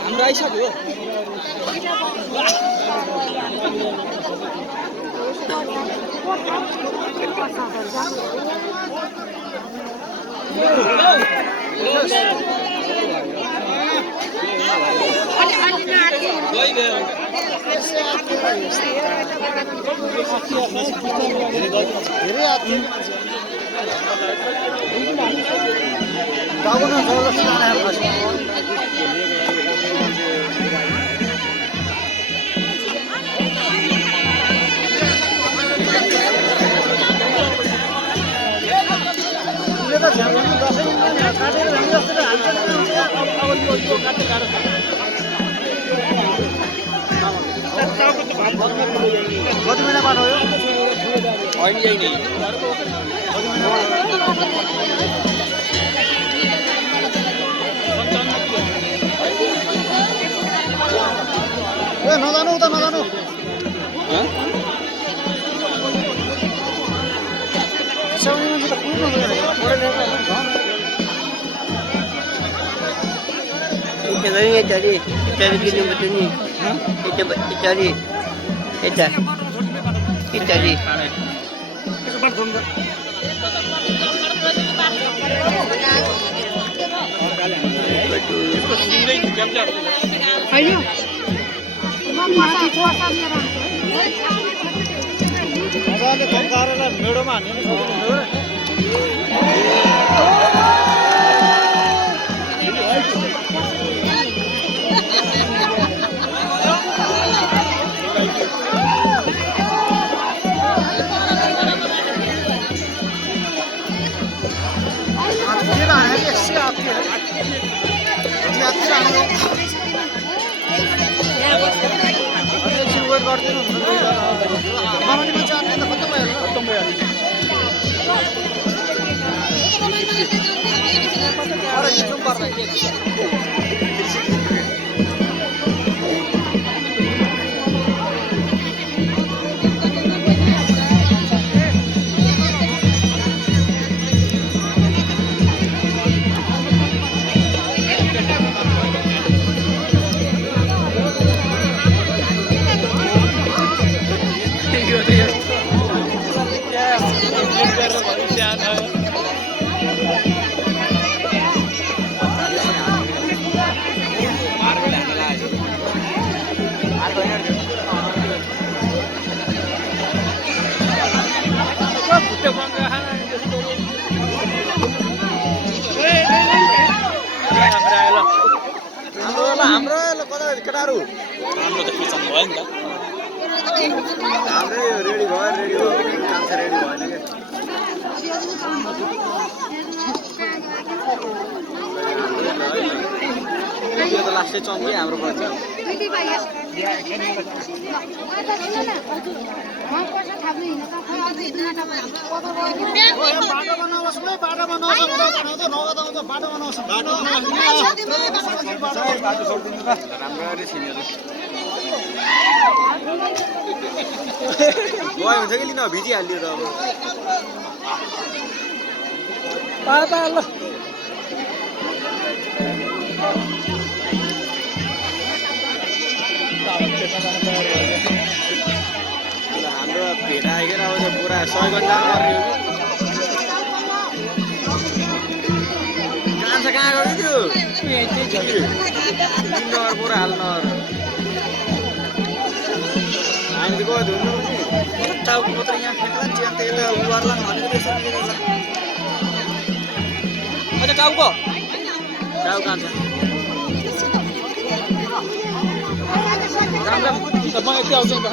हाम्रो आइसक्यो कति महिना बाटो हो होइन यही नै नजानु उता नजानु Sebenarnya cari gini betul ni. Kita cari. Kita cari. Ayo. Mama puasa ni orang. मजाले कम गरेर मेडोमा हान्ने नि हाम्रो कता केटाहरु हाम्रो त किचन भयो नि त हाम्रो रेडी भयो काम छ रेडी भएन के यो त लास्टै चम्की हाम्रो पर्छ राम्ररी छिनेर गयो हुन्छ कि लिन भिजिहाल्यो त अब ल हाम्रो भेट आइकेर आउँछ पुरा 100 घन्टा गर्ने हो कि कहाँ गयो त्यो नहर पुरा हाल्न हामी त गयो धुनु टाउको मात्र यहाँ फ्याँक्ला च्यान त यता उर्ला भनेको त्यसो अझ टाउको टाउको कान्छ राम राम त म यति आउँछु नि त